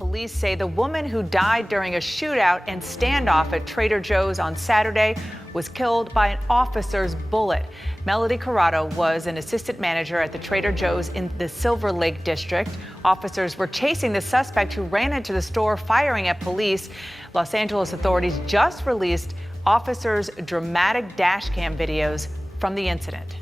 Police say the woman who died during a shootout and standoff at Trader Joe's on Saturday was killed by an officer's bullet. Mely Corado was an assistant manager at the Trader Joe's in the Silver Lake district. Officers were chasing the suspect who ran into the store firing at police. Los Angeles authorities just released officers' dramatic dash cam videos from the incident.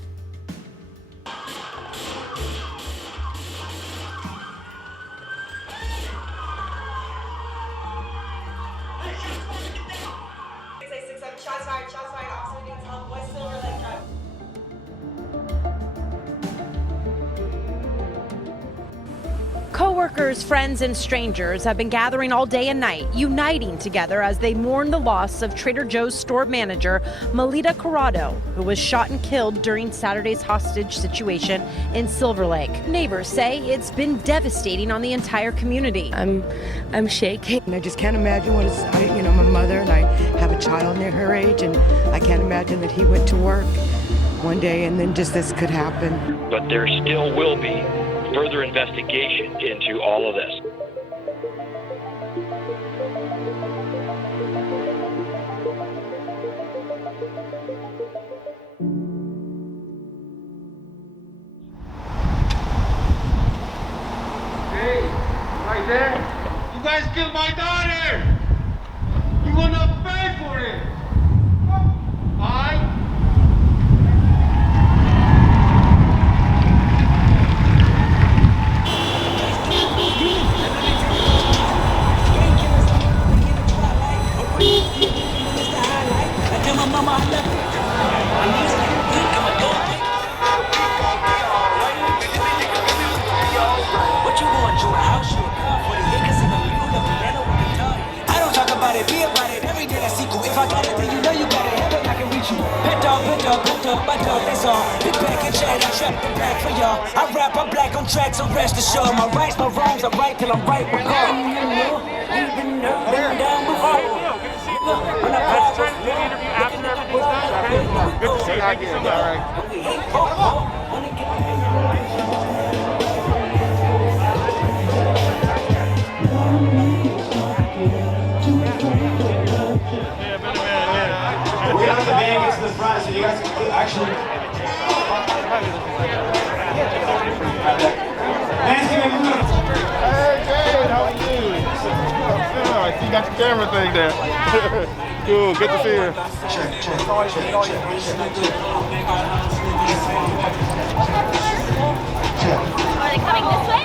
Co-workers, friends, and strangers have been gathering all day and night, uniting together as they mourn the loss of Trader Joe's store manager, Mely Corado, who was shot and killed during Saturday's hostage situation in Silver Lake. Neighbors say it's been devastating on the entire community. I'm shaking. I just can't imagine what it's, my mother, and I have a child near her age, and I can't imagine that he went to work one day and then just this could happen. But there still will be further investigation into all of this. Hey, right there. You guys killed my daughter. You will not pay for it. Alright? I don't talk about it, be about it. Every day I see you. If I got it, then you know you got it. Heaven, I can reach you. Pet dog, my dog, that's all. Big back and chat, I trap the back for y'all. I rap, I'm black on track, so rest assured. My rights, my wrongs, I'm right till I'm right with God. You've been down before. When I pass the interview after everything's done. Good to see you again. All right. We're gonna have the band get to the front, so you guys can actually. Hey, Jade, how are you? I see you got your camera thing there. Cool, good to see you. Check. Are they coming this way?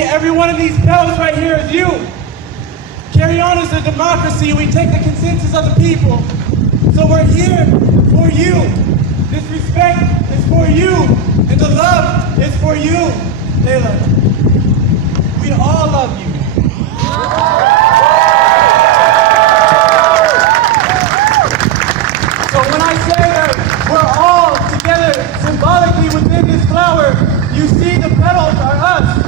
Every one of these petals right here is you. Carry on as a democracy. We take the consensus of the people. So we're here for you. This respect is for you. And the love is for you, Layla. We all love you. So when I say that we're all together symbolically within this flower, you see the petals are us.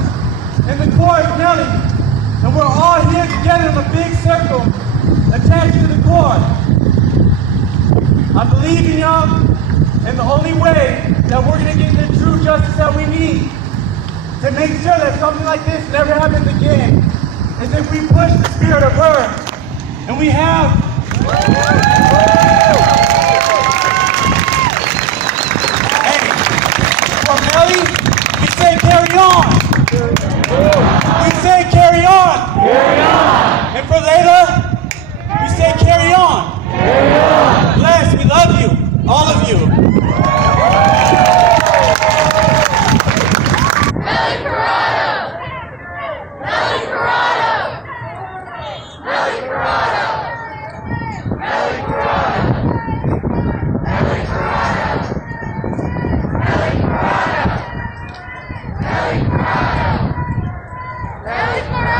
And the core is Mely. And we're all here together in a big circle attached to the core. I believe in y'all, and the only way that we're going to get the true justice that we need to make sure that something like this never happens again is if we push the spirit of her. And we have. Hey, for Mely, we say carry on. We say carry on. Carry on. And for Layla, we say carry on. Carry on. Bless, we love you, all of you. Mely Corado! Mely Corado! Mely Corado! Mely Corado! Mely Corado! Mely Corado! Mely Corado! Mely Corado!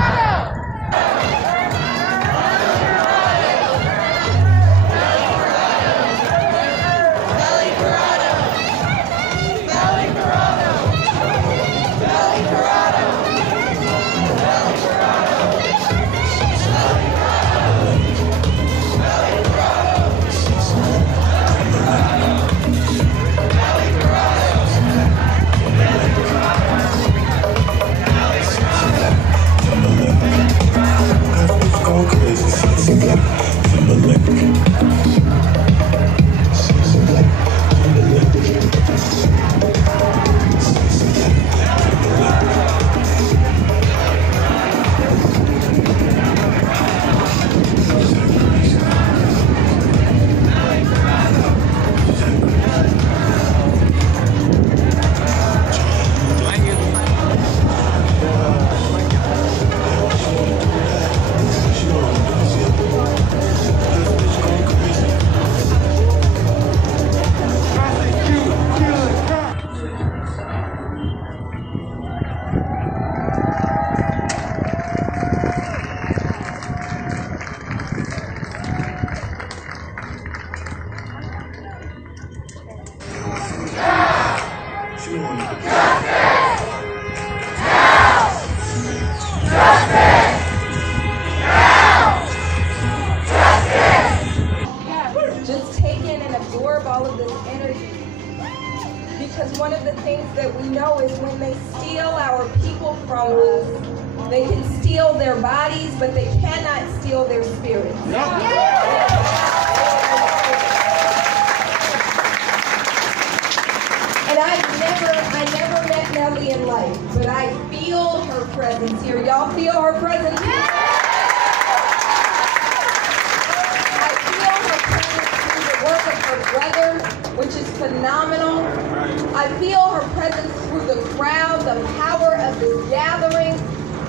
Just take in and absorb all of this energy. Because one of the things that we know is when they steal our people from us, they can steal their bodies, but they cannot steal their spirits. never met Mely in life, but I feel her presence here. Y'all feel her presence here? I feel her presence through the work of her brother, which is phenomenal. I feel her presence through the crowd, the power of this gathering.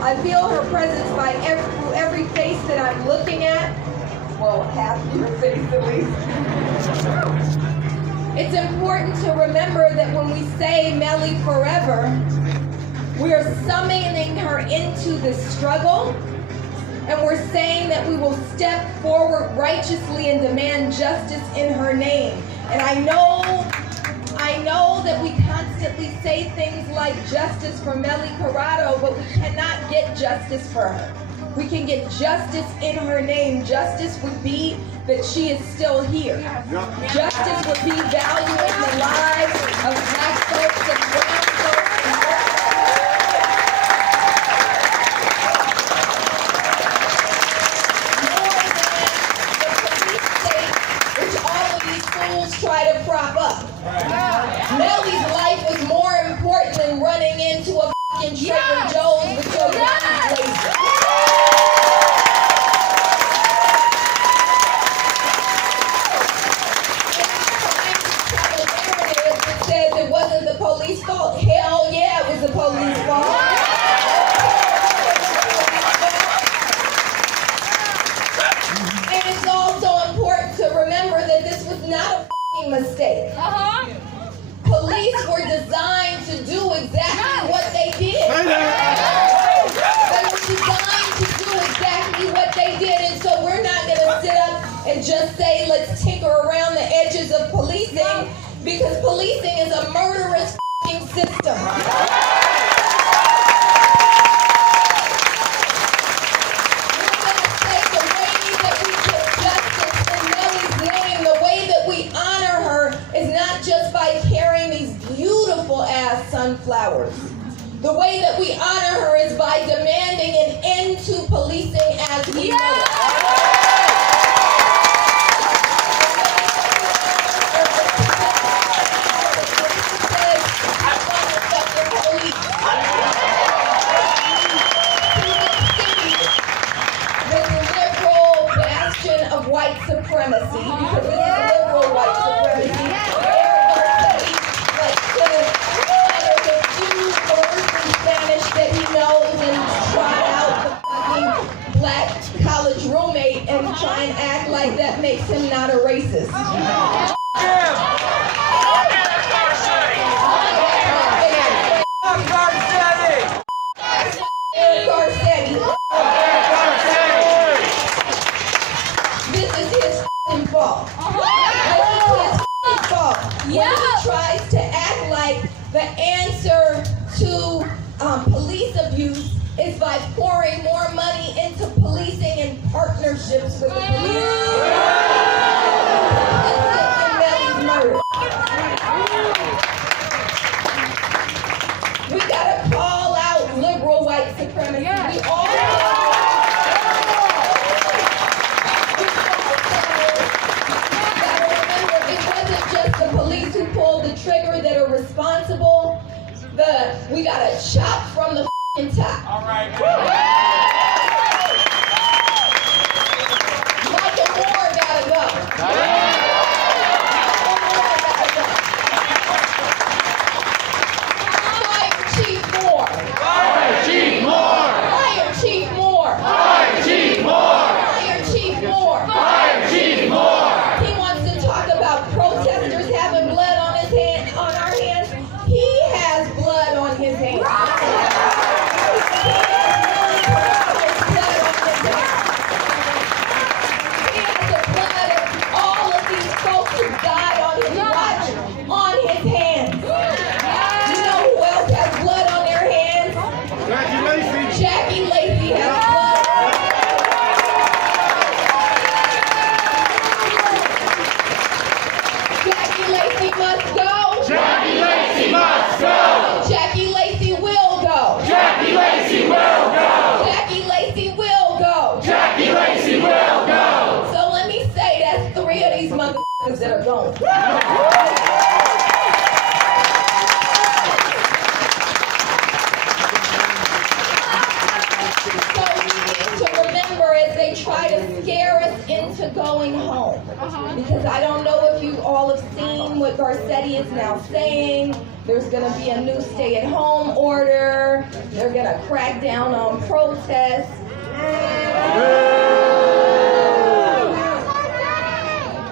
I feel her presence through every face that I'm looking at. Well, half your face at least. It's important to remember that when we say Mely forever, we are summoning her into this struggle, and we're saying that we will step forward righteously and demand justice in her name. And I know that we constantly say things like justice for Mely Corado, but we cannot get justice for her. We can get justice in her name. Justice would be that she is still here. Justice would be valuing the lives of black folks and brown folks and more than the police state, which all of these fools try to prop up. Mely's life was more important than running into a fucking Trader Joe's with your guns blazing. Police fault. Hell yeah, it was the police fault. And it's also important to remember that this was not a mistake. Police were designed to do exactly what they did. They were designed to do exactly what they did, and so we're not going to sit up and just say, let's tinker around the edges of policing, because policing is a murderous system. We're going to say the way that we get justice in Mely's name, the way that we honor her, is not just by carrying these beautiful ass sunflowers. The way that we honor her is by demanding an end to policing as we know it. White supremacy, because this is liberal white supremacy. Like to utter the few words in Spanish that he knows and trot out the fucking black college roommate and try and act like that makes him not a racist. Fault. It's his fault. When he tries to act like the answer to police abuse is by pouring more money into policing and partnerships with the police. In Mely's murder. We gotta call out liberal white supremacy. We all trigger that are responsible. We gotta chop from the top. All right. Michael Moore gotta go. Fire Chief Moore. Fire Chief Moore. Fire Chief Moore. Fire Chief Moore. Fire Chief Moore. Fire Chief Moore. He wants to talk about protesters having blood on our hands. He has blood on his hands. He has the blood of all of these folks who died on his watch on his hands. You know who else has blood on their hands? Jackie Lacey. Jackie Lacey has blood. Jackie Lacey must go. Jackie Lacey must go. Jackie Lacey will go. Jackie Lacey will go. Jackie Lacey will go. Jackie Lacey will go. So let me say that's 3 of these motherfuckers that are going. everybody is now saying there's going to be a new stay-at-home order. They're going to crack down on protests.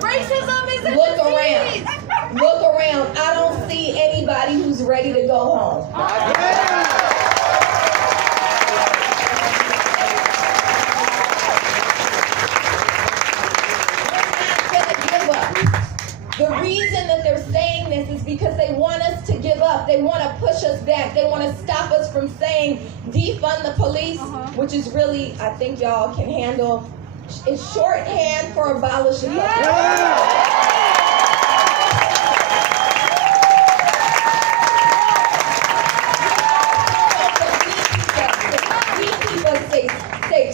Racism is a Look disease. around. Look around. I don't see anybody who's ready to go home. The reason that they're saying this is because they want us to give up. They want to push us back. They want to stop us from saying defund the police, which is really, I think y'all can handle. It's shorthand for abolish the police.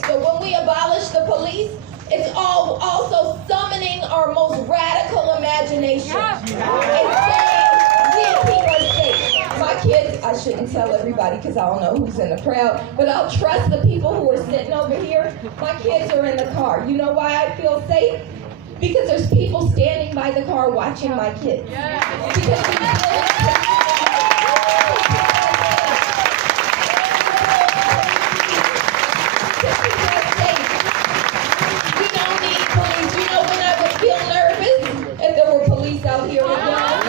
So when we abolish the police, it's all also summoning our most radical imagination and saying, we keep us safe. My kids, I shouldn't tell everybody because I don't know who's in the crowd, but I'll trust the people who are sitting over here. My kids are in the car. You know why I feel safe? Because there's people standing by the car watching my kids. Because we don't need police. You know when I would feel nervous if there were police out here with guns?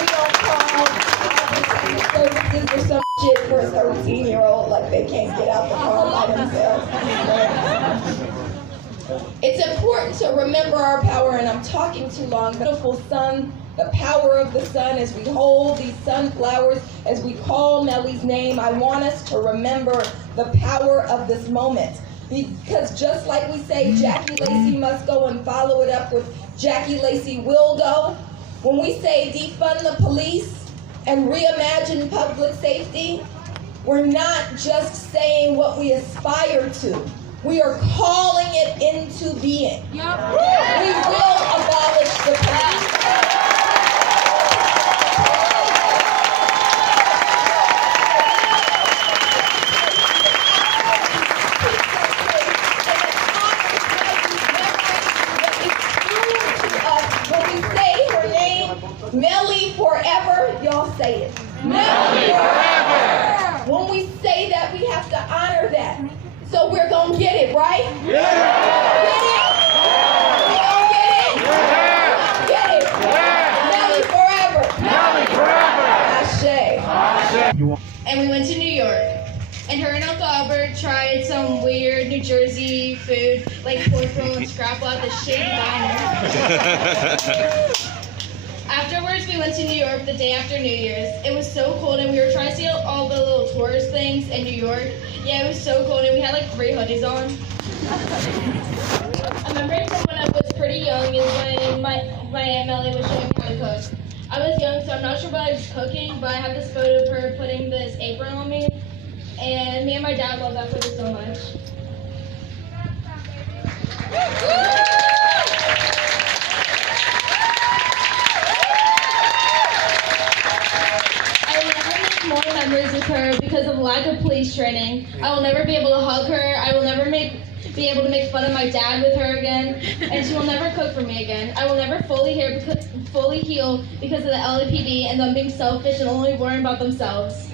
We don't call services or some shit for a 13-year-old like they can't get out the car by themselves. It's important to remember our power, and I'm talking too long. Beautiful sun, the power of the sun as we hold these sunflowers, as we call Mely's name. I want us to remember the power of this moment. Because just like we say, Jackie Lacey must go and follow it up with Jackie Lacey will go. When we say defund the police and reimagine public safety, we're not just saying what we aspire to. We are calling it into being. We will abolish the police. When we say her name, Mely forever, y'all say it. Mely forever. When we say that, we have to honor that. So we're gonna get it, right? Yeah. Get it? We gonna get it? Yeah. Get it? Yeah. Mely forever. Mely forever. Ashe. And we went to New York. And her and Uncle Albert tried some weird New Jersey food, like pork roll and scrapple at the shitty diner. Afterwards, we went to New York the day after New Year's. It was so cold, and we were trying to see all the little tourist things in New York. Yeah, it was so cold, and we had like 3 hoodies on. I remember from when I was pretty young is when my Aunt Mely was showing me how to cook. I was young, so I'm not sure what I was cooking, but I have this photo of her putting this apron on me. And me and my dad love that photo so much. I will never make more memories with her because of lack of police training. I will never be able to hug her. I will never be able to make fun of my dad with her again. And she will never cook for me again. I will never fully heal because of the LAPD and them being selfish and only worrying about themselves.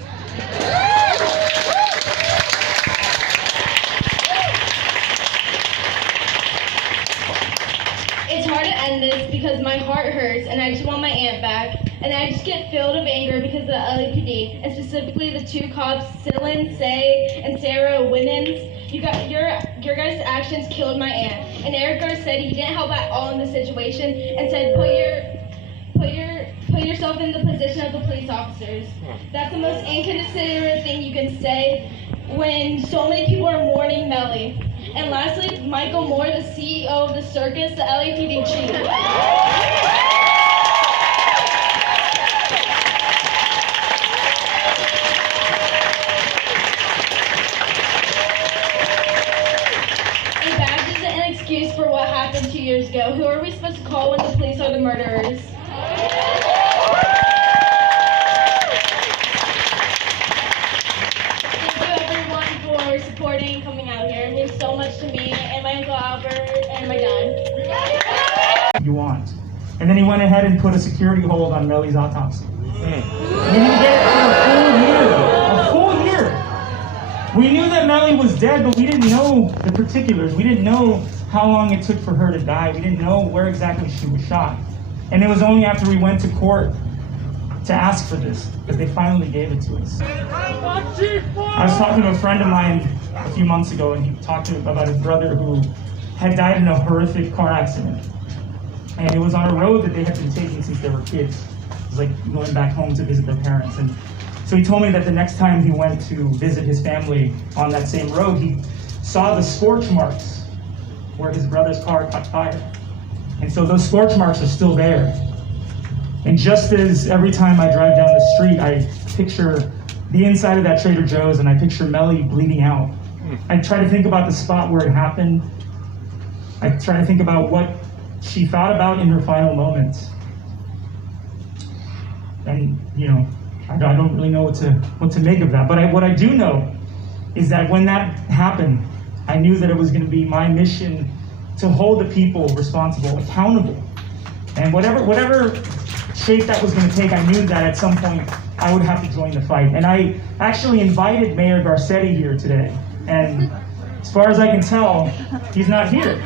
It's hard to end this because my heart hurts and I just want my aunt back. And I just get filled with anger because of the LAPD, and specifically the 2 cops, Cylin Say and Sarah Winans. Your guys' actions killed my aunt. And Eric Garr said he didn't help at all in the situation and said put yourself in the position of the police officers. That's the most inconsiderate thing you can say when so many people are mourning Mely. And lastly, Michael Moore, the CEO of the circus, the LAPD chief. A badge isn't an excuse for what happened 2 years ago. Who are we supposed to call when the police are the murderers? Thank you everyone for supporting and coming out here. It means so much to me and my Uncle Albert and my dad. you want. And then he went ahead and put a security hold on Mely's autopsy. We didn't get it for a full year. We knew that Mely was dead, but we didn't know the particulars. We didn't know how long it took for her to die. We didn't know where exactly she was shot. And it was only after we went to court to ask for this that they finally gave it to us. I was talking to a friend of mine a few months ago, and he talked to me about his brother who had died in a horrific car accident. And it was on a road that they had been taking since they were kids. It was like going back home to visit their parents. And so he told me that the next time he went to visit his family on that same road, he saw the scorch marks where his brother's car caught fire. And so those scorch marks are still there. And just as every time I drive down the street, I picture the inside of that Trader Joe's and I picture Mely bleeding out. I try to think about the spot where it happened. I try to think about what she thought about in her final moments. And, you know, I don't really know what to make of that. But what I do know is that when that happened, I knew that it was going to be my mission to hold the people responsible, accountable. And whatever shape that was going to take, I knew that at some point I would have to join the fight. And I actually invited Mayor Garcetti here today. And as far as I can tell, he's not here.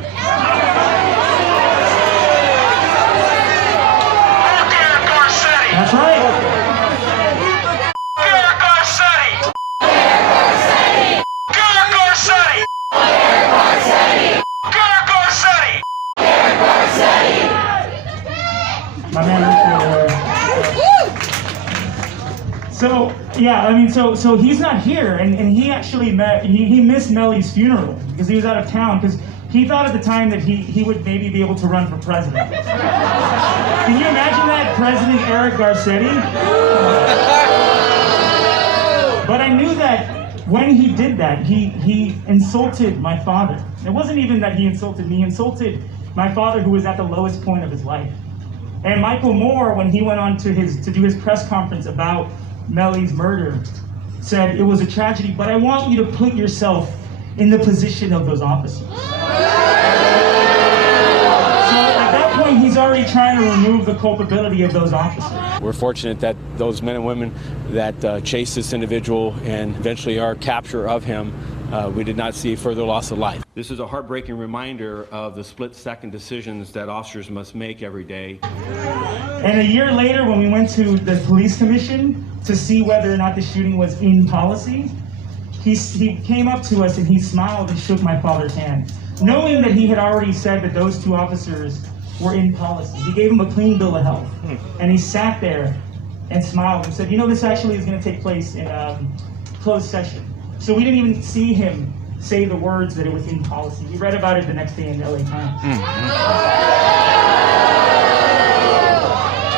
That's right. My man, so yeah, I mean, so he's not here, and he actually he missed Mely's funeral because he was out of town because he thought at the time that he would maybe be able to run for president. Can you imagine that, President Eric Garcetti? But I knew that when he did that, he insulted my father. It wasn't even that he insulted me; he insulted my father, who was at the lowest point of his life. And Michael Moore, when he went on to do his press conference about Mely's murder, said it was a tragedy, but I want you to put yourself in the position of those officers. So at that point, he's already trying to remove the culpability of those officers. We're fortunate that those men and women that chased this individual and eventually our capture of him, we did not see further loss of life. This is a heartbreaking reminder of the split-second decisions that officers must make every day. And a year later, when we went to the police commission to see whether or not the shooting was in policy, he came up to us and he smiled and shook my father's hand, knowing that he had already said that those two officers were in policy. He gave him a clean bill of health. And he sat there and smiled and said, you know, this actually is going to take place in closed session. So we didn't even see him say the words that it was in policy. We read about it the next day in the LA Times.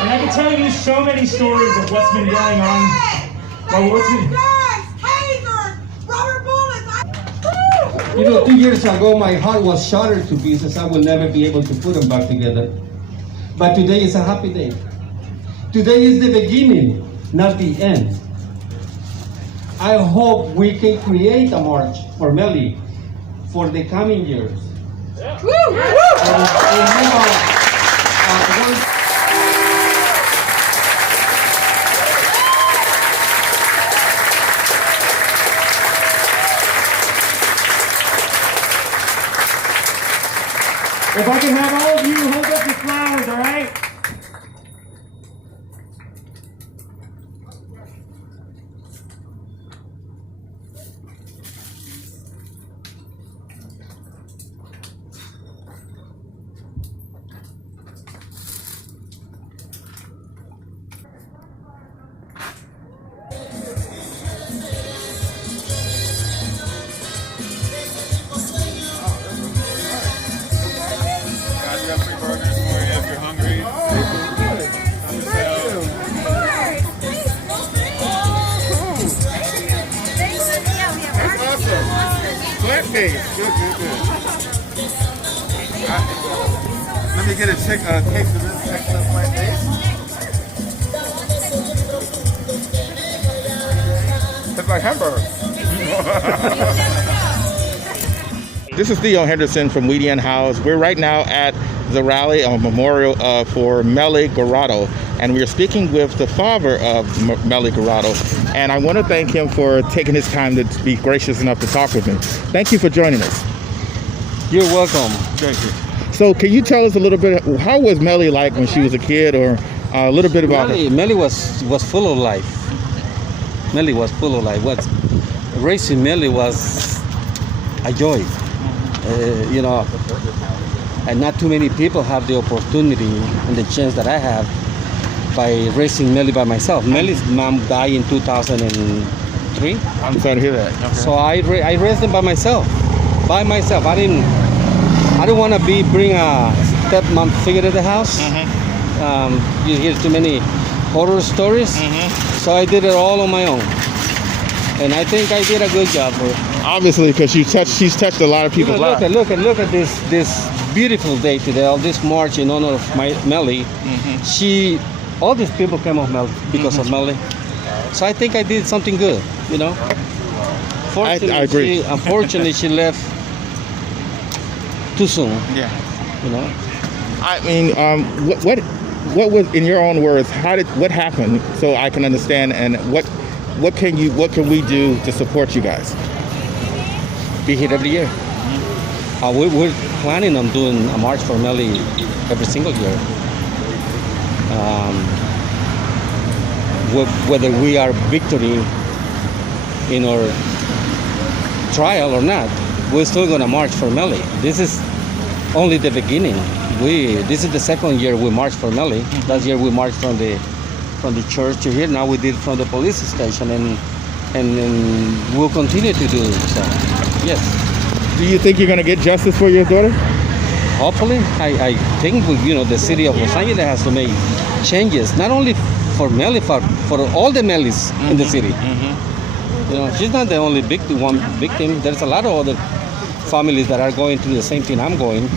And I can tell you so many stories of what's been going on. You know, 2 years ago, my heart was shattered to pieces. I will never be able to put them back together. But today is a happy day. Today is the beginning, not the end. I hope we can create a march for Mely for the coming years. Yeah. If I can have all of you hold up your flowers, all right? Good. Let me get a taste of this excellent white taste. It's like hamburger. This is Theo Henderson from Unhoused. We're right now at the rally on memorial for Mely Corado, and we are speaking with the father of Mely Corado, and I want to thank him for taking his time to be gracious enough to talk with me. Thank you for joining us. You're welcome. Thank you. So can you tell us a little bit, how was Mely like when she was a kid, or a little bit about her? Mely was full of life. Mely was full of life. Raising Mely was a joy. And not too many people have the opportunity and the chance that I have by raising Mely by myself. Mely's mom died in 2003. I'm sorry to hear that. Okay. So I raised them by myself. I didn't want to bring a stepmom figure to the house. You hear too many horror stories. So I did it all on my own. And I think I did a good job for her. Obviously, because she's touched a lot of people's lives. Look at this beautiful day today, all this march in honor of Mely. All these people came of Mely because of Mely. So I think I did something good, Fortunately, I agree. Unfortunately, she left too soon. Yeah. I mean, what was, in your own words, what happened, so I can understand, and what can we do to support you guys? Be here every year. We're planning on doing a march for Mely every single year. Whether we are victory in our trial or not, we're still going to march for Mely. This is only the beginning. This is the second year we marched for Mely. Last year we marched from the church to here. Now we did from the police station, and we'll continue to do so. Yes. Do you think you're going to get justice for your daughter? Hopefully. I think the city of Los Angeles has to make changes, not only for Mely, for all the Melys in the city. She's not the only victim. There's a lot of other families that are going through the same thing I'm going,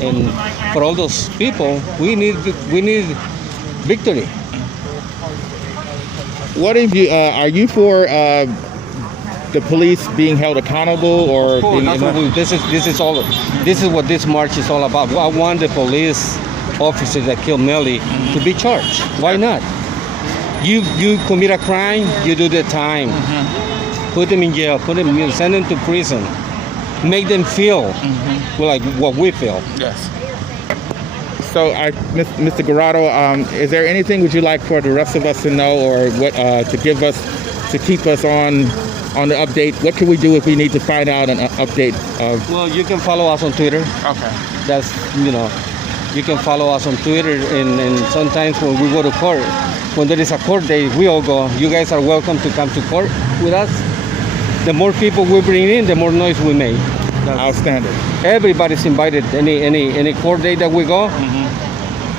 and for all those people, we need victory. What if you are you for the police being held accountable, or this is what this march is all about. I want the police officers that killed Mely to be charged. Why not? You commit a crime, you do the time. Put them in jail, send them to prison, make them feel like what we feel. Yes. So, Mr. Corado, is there anything would you like for the rest of us to know, or what to keep us on the update? What can we do if we need to find out an update of? Well, you can follow us on Twitter. Okay. That's you can follow us on Twitter, and sometimes when we go to court, when there is a court day, we all go. You guys are welcome to come to court with us. The more people we bring in, the more noise we make. Outstanding. Everybody's invited. Any court day that we go,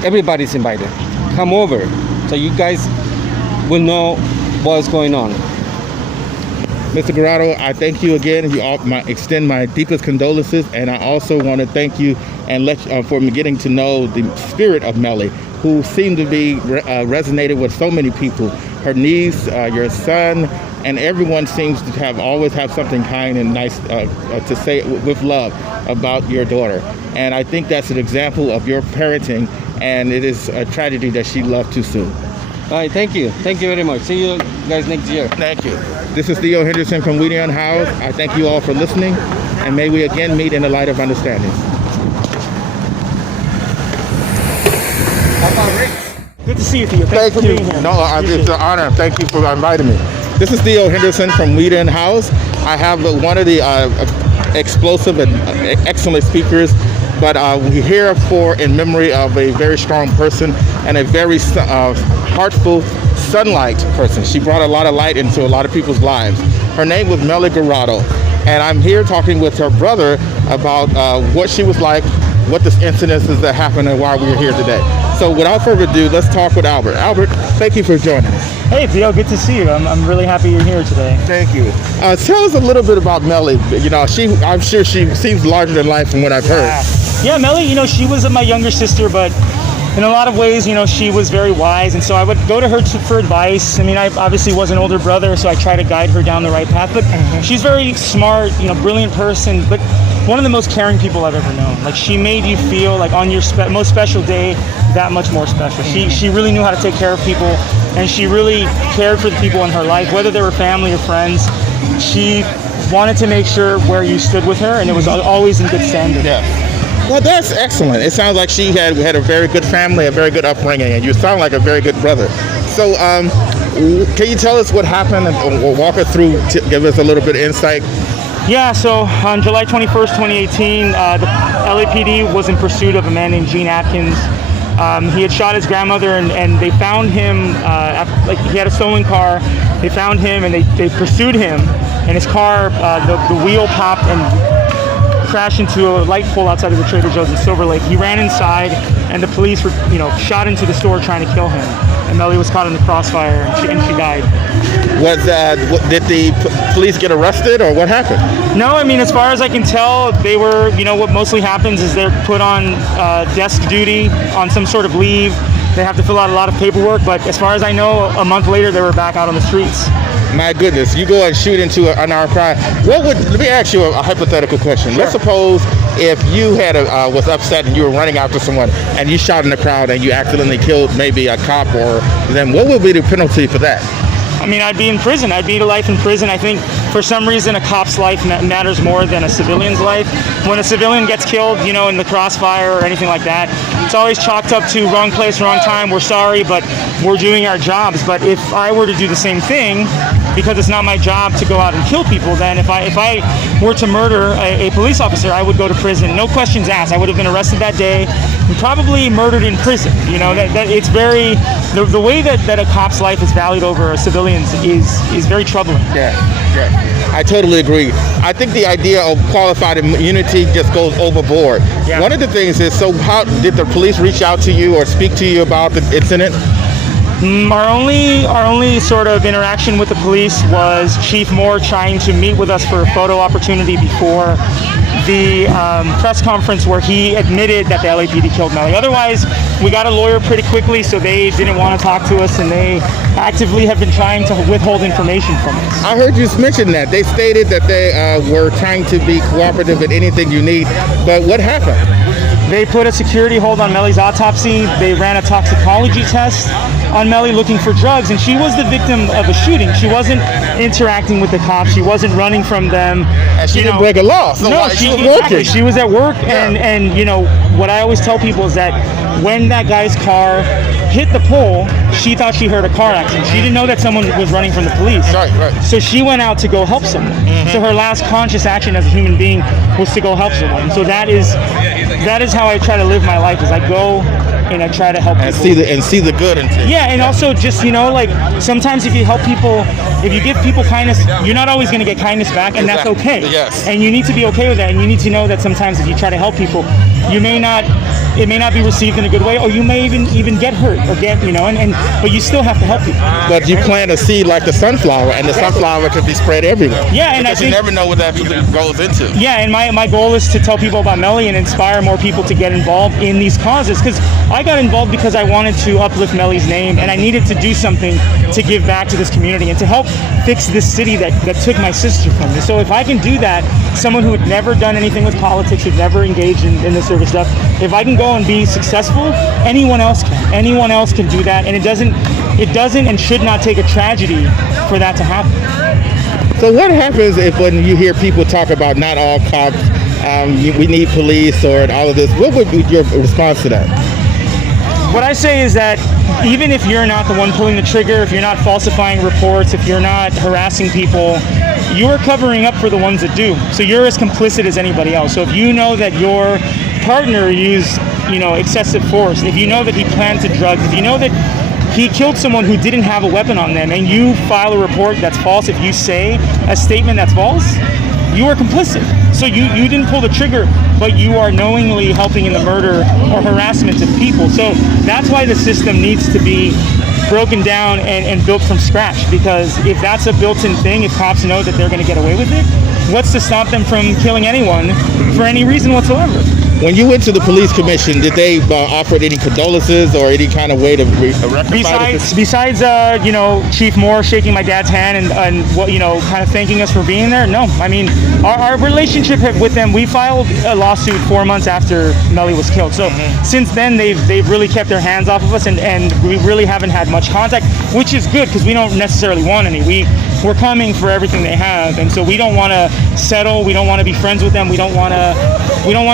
everybody's invited. Come over, so you guys will know what's going on. Mr. Corado, I thank you again. Extend my deepest condolences, and I also want to thank you and for me getting to know the spirit of Mely, who seemed to be resonated with so many people. Her niece, your son, and everyone seems to always have something kind and nice to say with love about your daughter. And I think that's an example of your parenting, and it is a tragedy that she left too soon. All right, thank you. Thank you very much. See you guys next year. Thank you. This is Theo Henderson from Unhoused. I thank you all for listening, and may we again meet in the light of understanding. Good to see you, Theo. Thanks for being here. No, it's an honor. Thank you for inviting me. This is Theo Henderson from Unhoused. I have one of the explosive and excellent speakers, but we're here in memory of a very strong person and a very heartful sunlight person. She brought a lot of light into a lot of people's lives. Her name was Mely Corado, and I'm here talking with her brother about what she was like, what the incidences that happened, and why we're here today. So without further ado, let's talk with Albert. Albert, thank you for joining us. Hey Theo, good to see you. I'm really happy you're here today. Thank you. Tell us a little bit about Mely. I'm sure she seems larger than life from what I've heard. Yeah, Mely, she was my younger sister, but in a lot of ways, she was very wise, and so I would go to her for advice. I obviously was an older brother, so I try to guide her down the right path, but she's very smart, brilliant person, but one of the most caring people I've ever known. Like, she made you feel like on your most special day that much more special. She really knew how to take care of people, and she really cared for the people in her life, whether they were family or friends. She wanted to make sure where you stood with her, and it was always in good standing. Yeah. Well, that's excellent. It sounds like she had a very good family, a very good upbringing, and you sound like a very good brother. So, can you tell us what happened and walk us through, give us a little bit of insight? Yeah, so on July 21st, 2018, the LAPD was in pursuit of a man named Gene Atkins. He had shot his grandmother, and they found him, like he had a stolen car. They found him, and they pursued him, and his car, the wheel popped and crashed into a light pole outside of the Trader Joe's in Silver Lake. He ran inside, and the police were, shot into the store trying to kill him. And Mely was caught in the crossfire, and she died. Did the police get arrested, or what happened? No, I mean, as far as I can tell, they were, what mostly happens is they're put on desk duty, on some sort of leave. They have to fill out a lot of paperwork, but as far as I know, a month later, they were back out on the streets. My goodness, you go and shoot into an unarmed crime. Let me ask you a hypothetical question. Sure. Let's suppose if you had was upset and you were running after someone and you shot in the crowd and you accidentally killed maybe a cop or them, what would be the penalty for that? I mean, I'd be in prison. I'd be to life in prison. I think for some reason a cop's life matters more than a civilian's life. When a civilian gets killed, in the crossfire or anything like that, it's always chalked up to wrong place, wrong time. We're sorry, but we're doing our jobs. But if I were to do the same thing, because it's not my job to go out and kill people, then if I were to murder a police officer, I would go to prison. No questions asked. I would have been arrested that day and probably murdered in prison. That it's very, the way that a cop's life is valued over a civilian's is very troubling. Yeah. I totally agree. I think the idea of qualified immunity just goes overboard. Yeah. One of the things is, so how did the police reach out to you or speak to you about the incident? Our only sort of interaction with the police was Chief Moore trying to meet with us for a photo opportunity before the press conference where he admitted that the LAPD killed Mely. Otherwise, we got a lawyer pretty quickly, so they didn't want to talk to us, and they actively have been trying to withhold information from us. I heard you mention that. They stated that they were trying to be cooperative in anything you need, but what happened? They put a security hold on Mely's autopsy. They ran a toxicology test on Mely looking for drugs, and she was the victim of a shooting. She wasn't interacting with the cops. She wasn't running from them. And she didn't break a law. So no, she was working. She was at work, and what I always tell people is that when that guy's car hit the pole, she thought she heard a car accident. She didn't know that someone was running from the police. Right. So she went out to go help someone. Mm-hmm. So her last conscious action as a human being was to go help someone. So that is how I try to live my life. Is I go and I try to help and people. see the good in things. Yeah, and also just like sometimes if you help people, if you give people kindness, you're not always going to get kindness back, and that's okay. Yes. And you need to be okay with that, and you need to know that sometimes if you try to help people, it may not be received in a good way, or you may even get hurt or get but you still have to help people. But you plant a seed like the sunflower, and the sunflower could be spread everywhere. Yeah, and because you never know what that goes into. Yeah, and my goal is to tell people about Mely and inspire more people to get involved in these causes, because I got involved because I wanted to uplift Mely's name, and I needed to do something to give back to this community and to help fix this city that took my sister from me. So if I can do that, someone who had never done anything with politics, who'd never engaged in this sort of stuff, if I can go and be successful, anyone else can. Anyone else can do that, and it doesn't and should not take a tragedy for that to happen. So what happens when you hear people talk about not all cops, we need police or all of this? What would be your response to that? What I say is that even if you're not the one pulling the trigger, if you're not falsifying reports, if you're not harassing people, you are covering up for the ones that do. So you're as complicit as anybody else. So if you know that your partner used, excessive force, if you know that he planted drugs, if you know that he killed someone who didn't have a weapon on them, and you file a report that's false, if you say a statement that's false, you are complicit. So you didn't pull the trigger, but you are knowingly helping in the murder or harassment of people. So that's why the system needs to be broken down and built from scratch, because if that's a built-in thing, if cops know that they're going to get away with it, what's to stop them from killing anyone for any reason whatsoever? When you went to the police commission, did they offer any condolences or any kind of way to rectify this? Besides, Chief Moore shaking my dad's hand and kind of thanking us for being there. No, I mean, our relationship with them. We filed a lawsuit 4 months after Mely was killed. So since then, they've really kept their hands off of us, and we really haven't had much contact, which is good because we don't necessarily want any. We're coming for everything they have, and so we don't want to settle. We don't want to be friends with them. We don't want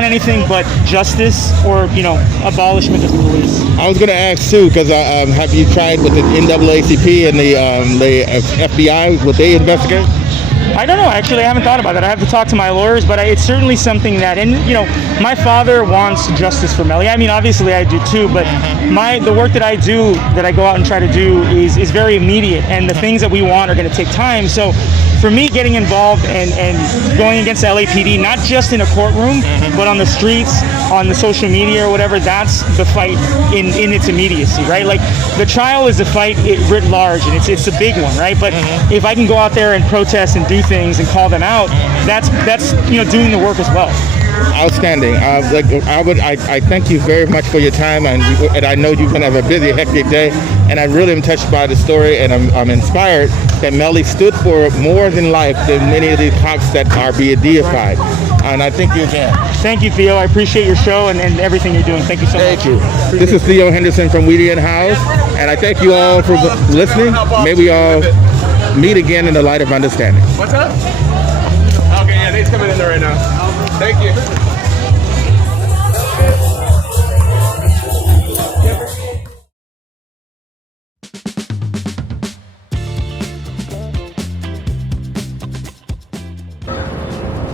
anything but justice or abolishment of the police. I was going to ask too, because have you tried with the NAACP and the FBI? Would they investigate? I don't know. Actually, I haven't thought about that. I have to talk to my lawyers, but it's certainly something that, and my father wants justice for Mely. I mean, obviously I do too, but the work that I do, that I go out and try to do is very immediate, and the things that we want are going to take time. So for me, getting involved and going against the LAPD, not just in a courtroom, but on the streets, on the social media or whatever, that's the fight in its immediacy, right? Like the trial is a fight writ large, and it's a big one, right? But if I can go out there and protest and do things and call them out, that's doing the work as well. Outstanding. I thank you very much for your time, and I know you're going to have a busy, hectic day, and I really am touched by the story, and I'm inspired that Mely stood for more than life than many of these cops that are being deified. And I thank you again. Thank you, Theo. I appreciate your show and everything you're doing. Thank you so much. Thank you. This is Theo Henderson from Unhoused, and I thank you all for listening. May we all meet again in the light of understanding. What's up? Okay, yeah, they's coming in there right now. Thank you.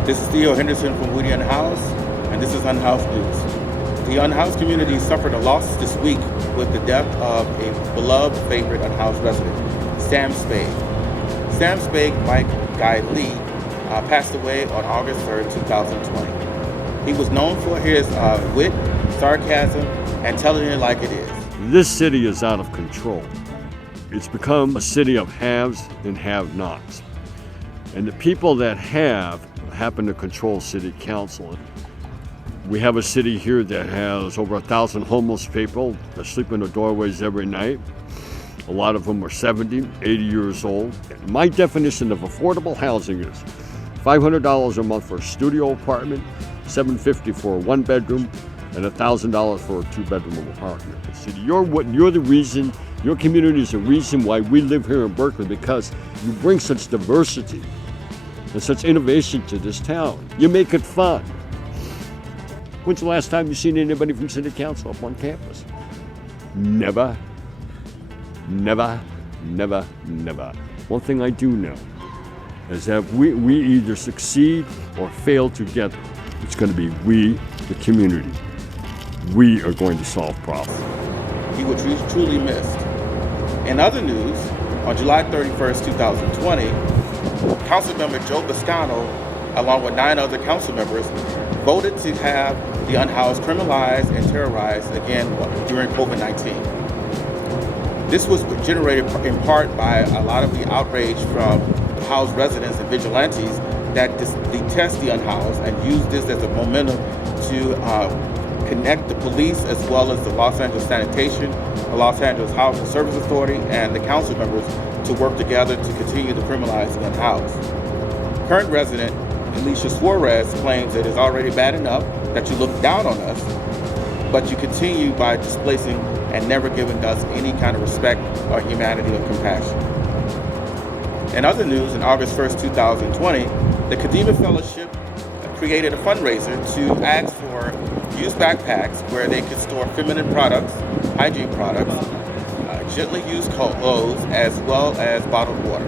This is Theo Henderson from Unhoused, and this is Unhoused News. The Unhoused community suffered a loss this week with the death of a beloved favorite Unhoused resident, Sam Spade. Sam Spade, Mike Guy Lee, passed away on August 3rd, 2020. He was known for his wit, sarcasm, and telling it like it is. This city is out of control. It's become a city of haves and have-nots. And the people that happen to control city council. We have a city here that has over 1,000 homeless people that sleep in the doorways every night. A lot of them are 70, 80 years old. My definition of affordable housing is $500 a month for a studio apartment, $750 for a one-bedroom, and $1,000 for a two-bedroom apartment. So you're the reason, your community is the reason why we live here in Berkeley, because you bring such diversity and such innovation to this town. You make it fun. When's the last time you seen anybody from city council up on campus? Never, never, never, never. One thing I do know is that we either succeed or fail together. It's going to be we, the community. We are going to solve problems. He was truly missed. In other news, on July 31st, 2020, Councilmember Joe Biscano, along with 9 other council members, voted to have the unhoused criminalized and terrorized again during COVID-19. This was generated in part by a lot of the outrage from housed residents and vigilantes that detest the unhoused and use this as a momentum to connect the police as well as the Los Angeles Sanitation, the Los Angeles Housing Service Authority, and the council members to work together to continue to criminalize the unhoused. Current resident Alicia Suarez claims it is already bad enough that you look down on us, but you continue by displacing and never giving us any kind of respect or humanity or compassion. In other news, on August 1st, 2020, the Kadima Fellowship created a fundraiser to ask for used backpacks where they could store feminine products, hygiene products, gently used clothes, as well as bottled water.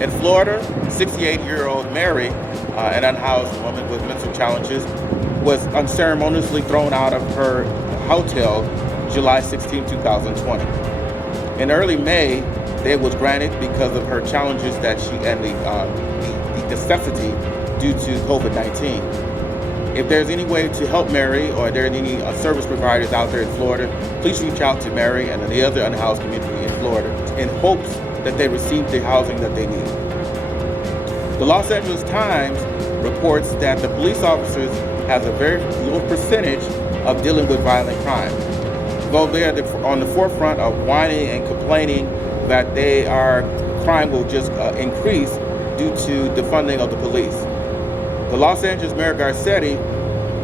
In Florida, 68-year-old Mary, an unhoused woman with mental challenges, was unceremoniously thrown out of her hotel July 16, 2020. In early May, it was granted because of her challenges that she and the necessity due to COVID-19. If there's any way to help Mary, or there are any service providers out there in Florida, please reach out to Mary and the other unhoused community in Florida in hopes that they receive the housing that they need. The Los Angeles Times reports that the police officers has a very low percentage of dealing with violent crime. Though they are on the forefront of whining and complaining that crime will just increase due to defunding of the police. The Los Angeles Mayor Garcetti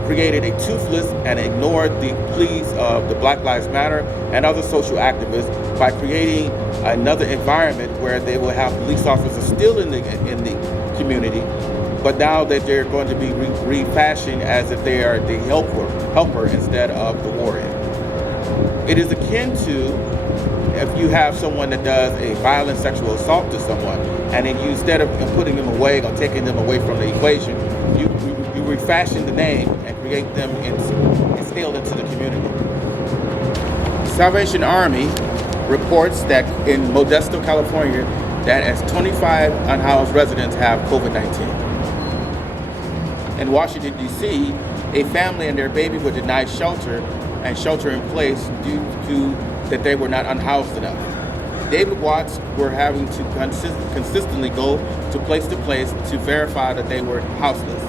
created a toothless and ignored the pleas of the Black Lives Matter and other social activists by creating another environment where they will have police officers still in the community, but now that they're going to be refashioned as if they are the helper instead of the warrior. It is akin to if you have someone that does a violent sexual assault to someone, and then you, instead of putting them away or taking them away from the equation, you refashion the name and create them instilled into the community. Salvation Army reports that in Modesto, California, that as 25 unhoused residents have COVID-19. In Washington, D.C., a family and their baby were denied shelter and shelter in place due to that they were not unhoused enough. David Watts were having to consistently go to place to verify that they were houseless.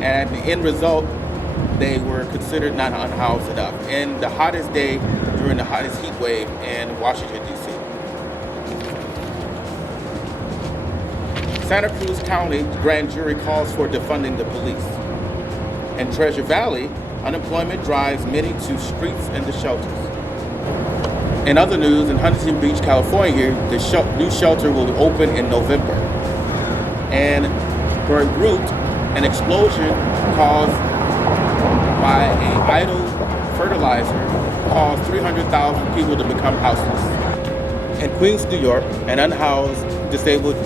And the end result, they were considered not unhoused enough. In the hottest day during the hottest heat wave in Washington, D.C. Santa Cruz County grand jury calls for defunding the police. In Treasure Valley, unemployment drives many to streets and the shelters. In other news, in Huntington Beach, California, the new shelter will open in November. And for Beirut, an explosion caused by an idle fertilizer caused 300,000 people to become houseless. In Queens, New York, an unhoused disabled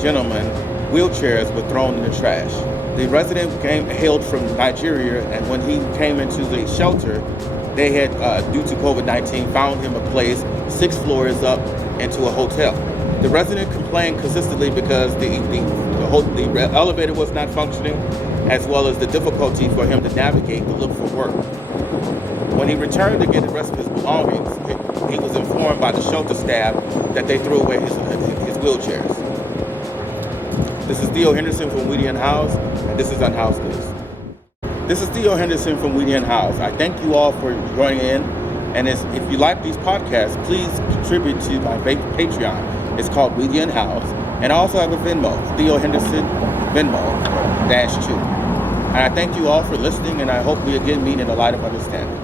gentleman, wheelchairs were thrown in the trash. The resident hailed from Nigeria, and when he came into the shelter, they had, due to COVID-19, found him a place 6 floors up into a hotel. The resident complained consistently because the elevator was not functioning, as well as the difficulty for him to navigate to look for work. When he returned to get the rest of his belongings, he was informed by the shelter staff that they threw away his wheelchairs. This is Theo Henderson from Weedy Unhoused, and this is Unhoused News. This is Theo Henderson from Weedy Unhoused. I thank you all for joining in, and if you like these podcasts, please contribute to my Patreon. It's called Weedy Unhoused, and I also have a Venmo, Theo Henderson Venmo -2. And I thank you all for listening, and I hope we again meet in the light of understanding.